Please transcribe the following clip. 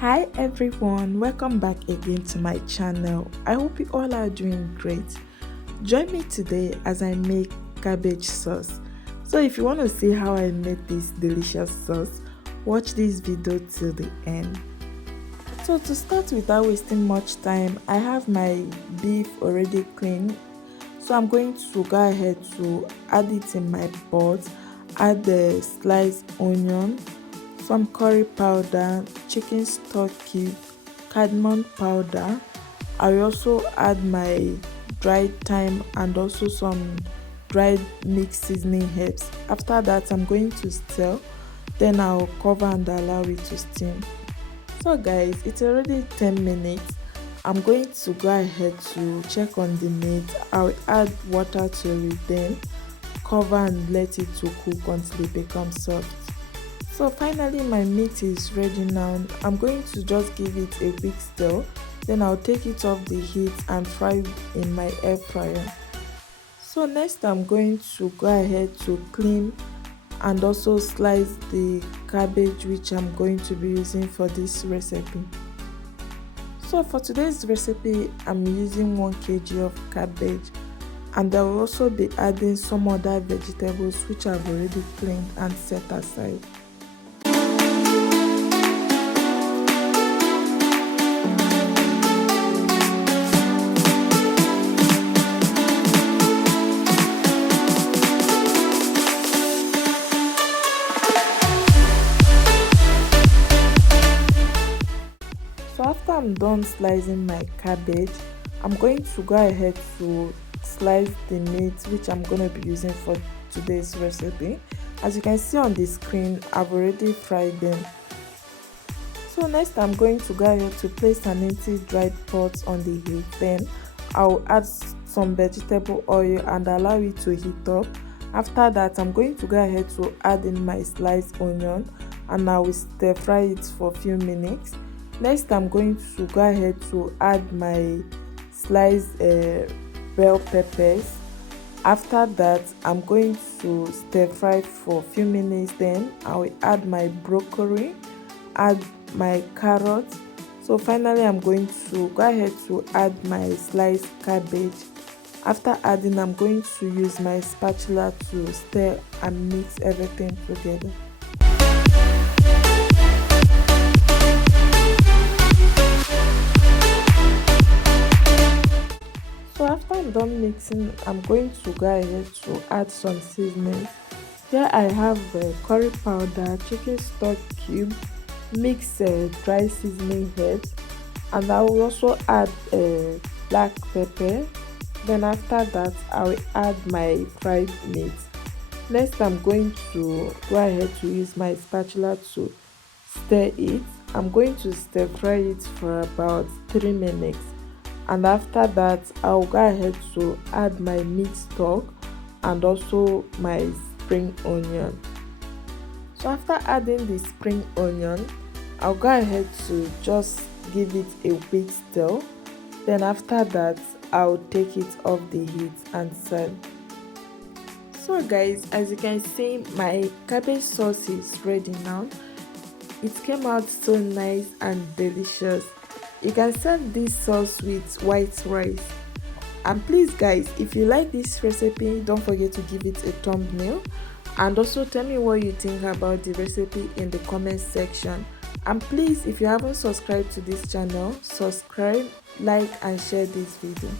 Hi everyone, welcome back again to my channel. I hope you all are doing great. Join me today as I make cabbage sauce. So if you want to see how I made this delicious sauce, watch this video till the end. So to start without wasting much time, I have my beef already cleaned. So I'm going to go ahead to add it in my pot, add the sliced onion, some curry powder, chicken stock cube, cardamom powder. I will also add my dried thyme and also some dried mixed seasoning herbs. After that, I'm going to stir, then I'll cover and allow it to steam. So guys, it's already 10 minutes. I'm going to go ahead to check on the meat. I'll add water to it, then cover and let it to cook until it becomes soft. So finally my meat is ready now. I'm going to just give it a quick stir, then I'll take it off the heat and fry it in my air fryer. So next I'm going to go ahead to clean and also slice the cabbage which I'm going to be using for this recipe. So for today's recipe I'm using 1 kg of cabbage, and I will also be adding some other vegetables which I've already cleaned and set aside. So after I'm done slicing my cabbage, I'm going to go ahead to slice the meat which I'm going to be using for today's recipe. As you can see on the screen, I've already fried them. So next I'm going to go ahead to place an empty dried pot on the heat. Then I'll add some vegetable oil and allow it to heat up. After that, I'm going to go ahead to add in my sliced onion and I will stir fry it for a few minutes. Next I'm going to go ahead to add my sliced bell peppers. After that, I'm going to stir fry for a few minutes. Then I will add my broccoli, add my carrots. So finally I'm going to go ahead to add my sliced cabbage. After adding, I'm going to use my spatula to stir and mix everything together. So after I'm done mixing, I'm going to go ahead to add some seasonings. Here I have curry powder, chicken stock cube, mixed dry seasoning herbs, and I will also add black pepper. Then after that, I will add my fried meat. Next I'm going to go ahead to use my spatula to stir it. I'm going to stir fry it for about 3 minutes, and after that I'll go ahead to add my meat stock and also my spring onion. So after adding the spring onion, I'll go ahead to just give it a quick stir. Then after that, I'll take it off the heat and serve. So guys, as you can see, my cabbage sauce is ready now. It came out so nice and delicious. You can serve this sauce with white rice. And please guys, if you like this recipe, don't forget to give it a thumbnail and also tell me what you think about the recipe in the comment section. And please, if you haven't subscribed to this channel, subscribe, like and share this video.